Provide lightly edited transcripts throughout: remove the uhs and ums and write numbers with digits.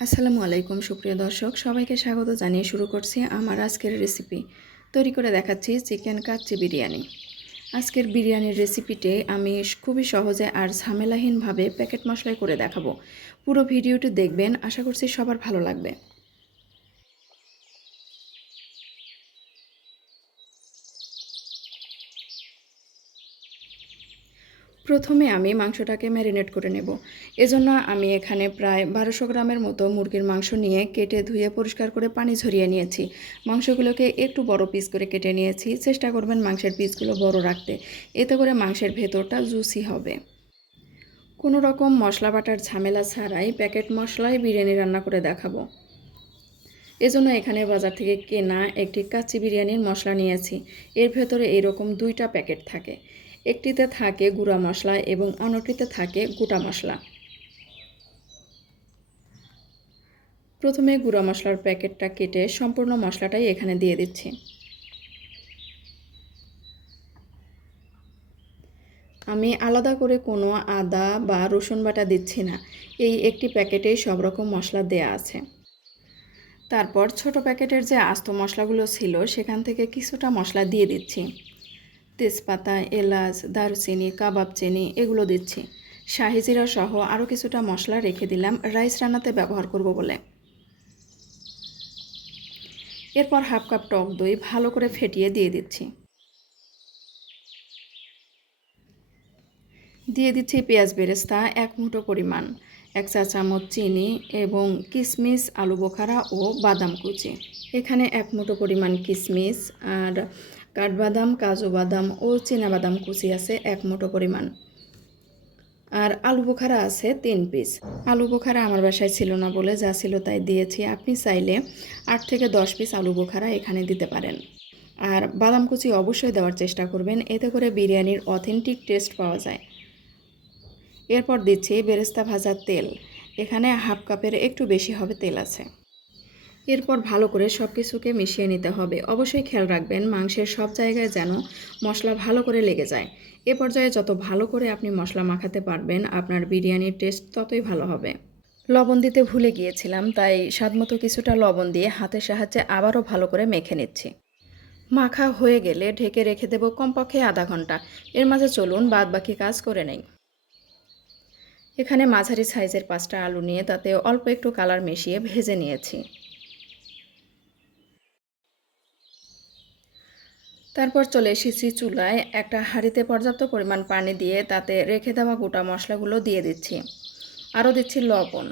আসসালামু আলাইকুম সুপ্রিয় দর্শক, সবাইকে স্বাগত জানিয়ে শুরু করছি আমার আজকের রেসিপি। তৈরি করে দেখাচ্ছি চিকেন কাচ্চি বিরিয়ানি। আজকের বিরিয়ানির রেসিপিটি আমি খুবই সহজে আর ঝামেলাহীনভাবে প্যাকেট মশলায় করে দেখাবো। পুরো ভিডিওটি দেখবেন, আশা করছি সবার ভালো লাগবে। প্রথমে আমি মাংসটাকে ম্যারিনেট করে নেব। এজন্য আমি এখানে প্রায় 1200 গ্রামের মতো মুরগির মাংস নিয়ে কেটে ধুয়ে পরিষ্কার করে পানি ঝরিয়ে নিয়েছি। মাংসগুলোকে একটু বড় পিস করে কেটে নিয়েছি। চেষ্টা করবেন মাংসের পিসগুলো বড় রাখতে, এতে করে মাংসের ভেতরটা জুসি হবে। কোনো রকম মশলা বাটার ঝামেলা ছাড়াই প্যাকেট মশলায় বিরিয়ানি রান্না করে দেখাবো। এজন্য এখানে বাজার থেকে কেনা একটি কাচ্চি বিরিয়ানির মশলা নিয়েছি। এর ভেতরে এরকম দুইটা প্যাকেট থাকে, একটিতে থাকে গুঁড়া মশলা এবং অন্যটিতে থাকে গোটা মশলা। প্রথমে গুঁড়া মশলার প্যাকেটটা কেটে সম্পূর্ণ মশলাটাই এখানে দিয়ে দিচ্ছি। আমি আলাদা করে কোনো আদা বা রসুন বাটা দিচ্ছি না, এই একটি প্যাকেটেই সব রকম মশলা দেয়া আছে। তারপর ছোট প্যাকেটের যে আস্ত মশলাগুলো ছিল সেখান থেকে কিছুটা মশলা দিয়ে দিচ্ছি। তেজপাতা, এলাচ, দারুচিনি, কাবাব চিনি এগুলো দিচ্ছি। শাহি জিরা সহ আরও কিছুটা মশলা রেখে দিলাম রাইস রান্নাতে ব্যবহার করব বলে। এরপর হাফ কাপ টক দই ভালো করে ফেটিয়ে দিয়ে দিচ্ছি। দিয়ে দিচ্ছি পেঁয়াজ বেরেস্তা 1 মুঠো পরিমাণ, 1 চা চামচ চিনি এবং কিশমিশ, আলু বোখারা ও বাদাম কুচি। এখানে 1 মুঠো পরিমাণ কিশমিশ আর কাঠবাদাম, কাজু বাদাম ও চীনাবাদাম কুচি আছে 1 মুঠো পরিমাণ। আর আলু বোখারা আছে 3 পিস। আলু বোখারা আমার বাসায় ছিল না বলে যা ছিল তাই দিয়েছি। আপনি চাইলে 8 থেকে 10 পিস আলু বোখারা এখানে দিতে পারেন। আর বাদাম কুচি অবশ্যই দেওয়ার চেষ্টা করবেন, এতে করে বিরিয়ানির অথেন্টিক টেস্ট পাওয়া যায়। এরপর দিচ্ছি বেরেস্তা ভাজার তেল, এখানে হাফ কাপের একটু বেশি হবে তেল আছে। এরপর ভালো করে সব কিছুকে মিশিয়ে নিতে হবে। অবশ্যই খেয়াল রাখবেন মাংসের সব জায়গায় যেন মশলা ভালো করে লেগে যায়। এ পর্যায়ে যত ভালো করে আপনি মশলা মাখাতে পারবেন আপনার বিরিয়ানির টেস্ট ততই ভালো হবে। লবণ দিতে ভুলে গিয়েছিলাম, তাই স্বাদমতো কিছুটা লবণ দিয়ে হাতের সাহায্যে আবারও ভালো করে মেখে নিচ্ছি। মাখা হয়ে গেলে ঢেকে রেখে দেব কমপক্ষে আধা ঘন্টা। এর মাঝে চলুন বাদ বাকি কাজ করে নেই। এখানে মাঝারি সাইজের 5টা আলু নিয়ে তাতে অল্প একটু কালার মিশিয়ে ভেজে নিয়েছি। তারপর চলে এসেছি চুলায়। একটা হাঁড়িতে পর্যাপ্ত পরিমাণ পানি দিয়ে তাতে রেখে দেওয়া গোটা মশলাগুলো দিয়ে দিচ্ছি। আরও দিচ্ছি লবণ।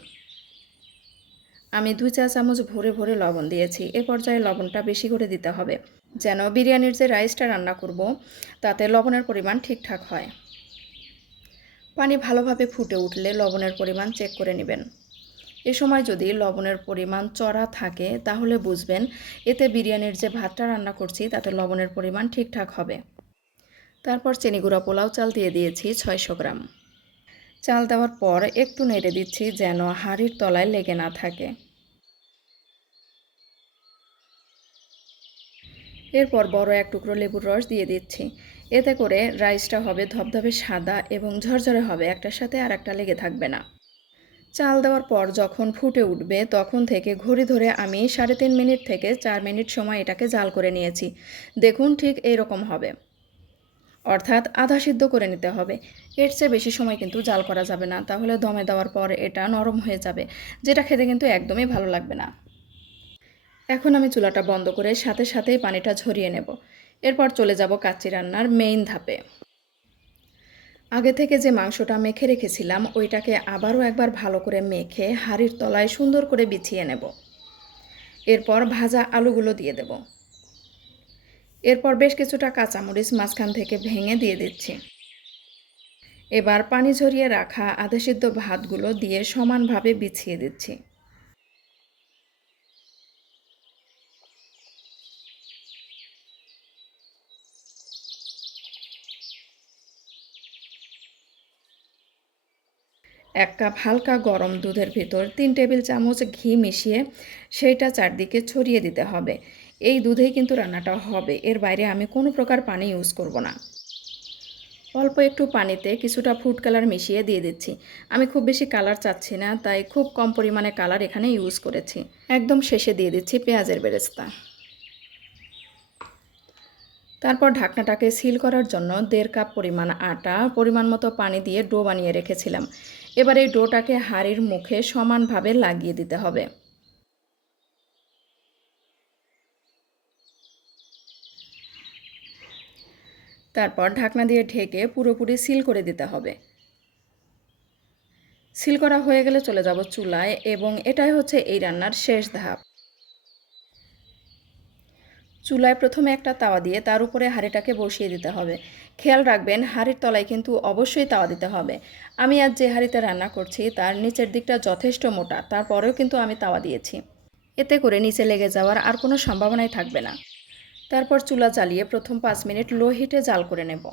আমি 2 চা চামচ ভরে ভরে লবণ দিয়েছি। এ পর্যায়ে লবণটা বেশি করে দিতে হবে, যেন বিরিয়ানির যে রাইসটা রান্না করব তাতে লবণের পরিমাণ ঠিকঠাক হয়। পানি ভালোভাবে ফুটে উঠলে লবণের পরিমাণ চেক করে নেবেন। এ সময় যদি লবণের পরিমাণ চড়া থাকে তাহলে বুঝবেন এতে বিরিয়ানির যে ভাতটা রান্না করছি তাতে লবণের পরিমাণ ঠিকঠাক হবে। তারপর চিনি গুঁড়া পোলাও চাল দিয়ে দিয়েছি 600 গ্রাম। চাল দেওয়ার পর একটু নেড়ে দিচ্ছি যেন হাঁড়ির তলায় লেগে না থাকে। এরপর বড় এক টুকরো লেবুর রস দিয়ে দিচ্ছি। এতে করে রাইসটা হবে ধবধবে সাদা এবং ঝরঝরে হবে, একটার সাথে আর একটা লেগে থাকবে না। চাল দেওয়ার পর যখন ফুটে উঠবে তখন থেকে ঘড়ি ধরে আমি 3.5 মিনিট থেকে 4 মিনিট সময় এটাকে জাল করে নিয়েছি। দেখুন ঠিক এইরকম হবে, অর্থাৎ আধা সিদ্ধ করে নিতে হবে। এর চেয়ে বেশি সময় কিন্তু জাল করা যাবে না, তাহলে দমে দেওয়ার পর এটা নরম হয়ে যাবে, যেটা খেতে কিন্তু একদমই ভালো লাগবে না। এখন আমি চুলাটা বন্ধ করে সাথে সাথেই পানিটা ঝরিয়ে নেব। এরপর চলে যাব কাচ্চি রান্নার মেইন ধাপে। আগে থেকে যে মাংসটা মেখে রেখেছিলাম ওইটাকে আবারও একবার ভালো করে মেখে হাঁড়ির তলায় সুন্দর করে বিছিয়ে নেব। এরপর ভাজা আলুগুলো দিয়ে দেব। এরপর বেশ কিছুটা কাঁচামরিচ মাঝখান থেকে ভেঙে দিয়ে দিচ্ছি। এবার পানি ঝরিয়ে রাখা আধা সিদ্ধ ভাতগুলো দিয়ে সমানভাবে বিছিয়ে দিচ্ছি। এক কাপ হালকা গরম দুধের ভিতর 3 টেবিল চামচ ঘি মিশিয়ে সেইটা চারদিকে ছড়িয়ে দিতে হবে। এই দুধেই কিন্তু রান্নাটা হবে, এর বাইরে আমি কোনো প্রকার পানি ইউজ করব না। অল্প একটু পানিতে কিছুটা ফুড কালার মিশিয়ে দিয়ে দিচ্ছি। আমি খুব বেশি কালার চাচ্ছি না, তাই খুব কম পরিমাণে কালার এখানে ইউজ করেছি। একদম শেষে দিয়ে দিচ্ছি পেঁয়াজের বেরেস্তা। তারপর ঢাকনাটাকে সিল করার জন্য 1.5 কাপ পরিমাণ আটা, পরিমাণ মতো পানি দিয়ে ডো বানিয়ে রেখেছিলাম। এবার এই ডোটাকে হাঁড়ির মুখে সমানভাবে লাগিয়ে দিতে হবে। তারপর ঢাকনা দিয়ে ঢেকে পুরোপুরি সিল করে দিতে হবে। সিল করা হয়ে গেলে চলে যাব চুলায়, এবং এটাই হচ্ছে এই রান্নার শেষ ধাপ। চুলায় প্রথমে একটা তাওয়া দিয়ে তার উপরে হাঁড়িটাকে বসিয়ে দিতে হবে। খেয়াল রাখবেন হাঁড়ির তলায় কিন্তু অবশ্যই তাওয়া দিতে হবে। আমি আজ যে হাঁড়িতে রান্না করছি তার নিচের দিকটা যথেষ্ট মোটা, তারপরেও কিন্তু আমি তাওয়া দিয়েছি। এতে করে নিচে লেগে যাওয়ার আর কোনো সম্ভাবনাই থাকবে না। তারপর চুলা জ্বালিয়ে প্রথম 5 মিনিট লো হিটে জাল করে নেব।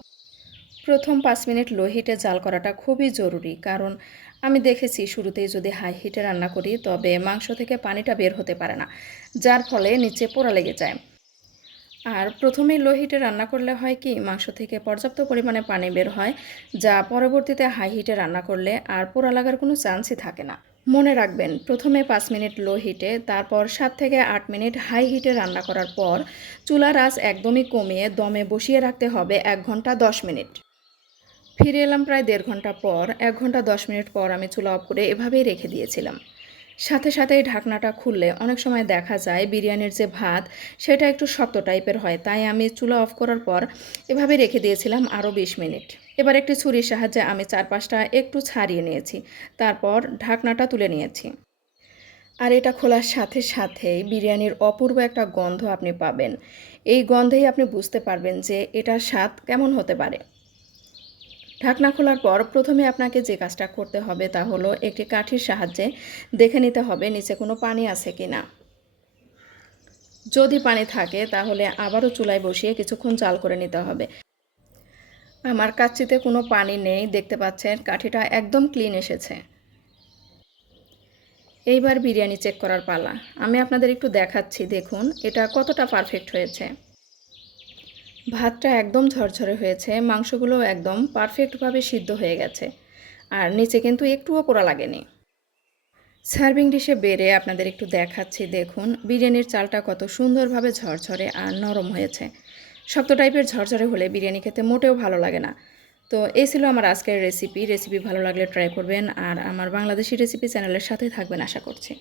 প্রথম 5 মিনিট লো হিটে জাল করাটা খুবই জরুরি, কারণ আমি দেখেছি শুরুতেই যদি হাই হিটে রান্না করি তবে মাংস থেকে পানিটা বের হতে পারে না, যার ফলে নিচে পোড়া লেগে যায়। আর প্রথমেই লো হিটে রান্না করলে হয় কি, মাংস থেকে পর্যাপ্ত পরিমাণে পানি বের হয়, যা পরবর্তীতে হাই হিটে রান্না করলে আর পোড়া লাগার কোনো চান্সই থাকে না। মনে রাখবেন, প্রথমে 5 মিনিট লো হিটে, তারপর 7 থেকে 8 মিনিট হাই হিটে রান্না করার পর চুলার আঁচ একদমই কমিয়ে দমে বসিয়ে রাখতে হবে 1 ঘন্টা 10 মিনিট। ফিরে এলাম প্রায় 1.5 ঘন্টা পর। 1 ঘন্টা 10 মিনিট পর আমি চুলা অফ করে এভাবেই রেখে দিয়েছিলাম। সাথে সাথেই ঢাকনাটা খুললে অনেক সময় দেখা যায় বিরিয়ানির যে ভাত সেটা একটু শক্ত টাইপের হয়, তাই আমি চুলা অফ করার পর এভাবে রেখে দিয়েছিলাম আরও 20 মিনিট। এবার একটি ছুরির সাহায্যে আমি 4-5টা একটু ছাড়িয়ে নিয়েছি, তারপর ঢাকনাটা তুলে নিয়েছি। আর এটা খোলার সাথে সাথেই বিরিয়ানির অপূর্ব একটা গন্ধ আপনি পাবেন। এই গন্ধেই আপনি বুঝতে পারবেন যে এটার স্বাদ কেমন হতে পারে। ঢাকনা খোলার পর প্রথমে আপনাকে যে কাজটা করতে হবে তা হলো একটি কাঠির সাহায্যে দেখে নিতে হবে নিচে কোনো পানি আছে কি না। যদি পানি থাকে তাহলে আবারও চুলায় বসিয়ে কিছুক্ষণ জাল করে নিতে হবে। আমার কাচ্চিতে কোনো পানি নেই, দেখতে পাচ্ছেন কাঠিটা একদম ক্লিন এসেছে। এইবার বিরিয়ানি চেক করার পালা। আমি আপনাদের একটু দেখাচ্ছি, দেখুন এটা কতটা পারফেক্ট হয়েছে। ভাতটা একদম ঝরঝরে হয়েছে, মাংসগুলো একদম পারফেক্টভাবে সিদ্ধ হয়ে গেছে, আর নিচে কিন্তু একটুও পোড়া লাগেনি। সার্ভিং ডিশে বেড়ে আপনাদের একটু দেখাচ্ছি, দেখুন বিরিয়ানির চালটা কত সুন্দরভাবে ঝরঝরে আর নরম হয়েছে। শক্ত টাইপের ঝরঝরে হলে বিরিয়ানি খেতে মোটেও ভালো লাগে না। তো এই ছিল আমার আজকের রেসিপি ভালো লাগলে ট্রাই করবেন, আর আমার বাংলাদেশি রেসিপি চ্যানেলের সাথে থাকবেন আশা করছি।